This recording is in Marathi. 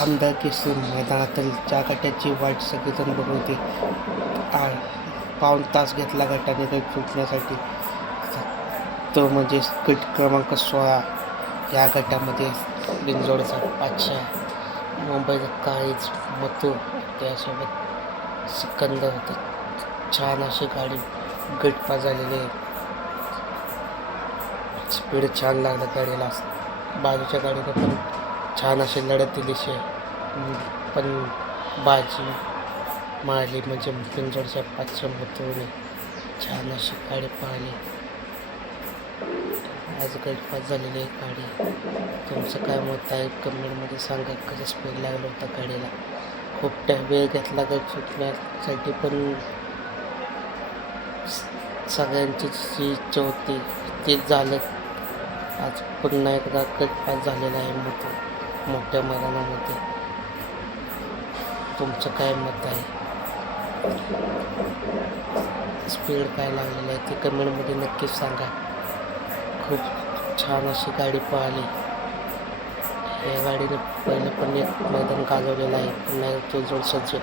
आमदारकी सून मैदानातील ज्या गटाची वाट सगळेजण बघत होते. पाऊण तास घेतला गटाने गट सुटण्यासाठी. तो म्हणजे गट क्रमांक 16. या गटामध्ये बिनजोडचा बादशाह, मुंबईचा काळीज, मथुर त्यासोबत सिकंदर होता. छान अशी गाडी गटपास झालेली आहे. स्पीड छान लागलं गाडीला. बाजूच्या गाडीने पण छान अशी लढत दिली पण बाजी मारली म्हणजे बिनजोडच्या 500 मथुरने छान अशी गाडी पाहिली. आज गटपास झालेली आहे गाडी. तुमचं काय मत आहे कमेंटमध्ये सांगा. कसं स्पीड लागलं होतं गाडीला. खूप वेळ घेतला गट सुटण्यासाठी पण सगळ्यांची जी इच्छा होती तेच झालं. आज पुन्हा एकदा गटपास झालेला आहे मोठ्या मैदानामध्ये. तुमचं काय मत आहे? स्पीड काय लागलेलं आहे ते कमेंटमध्ये नक्कीच सांगा. खूप छान अशी गाडी पळाली. या गाडीने पहिलं पण एक मैदान गाजवलेलं आहे. पुन्हा तो जोड सज्ज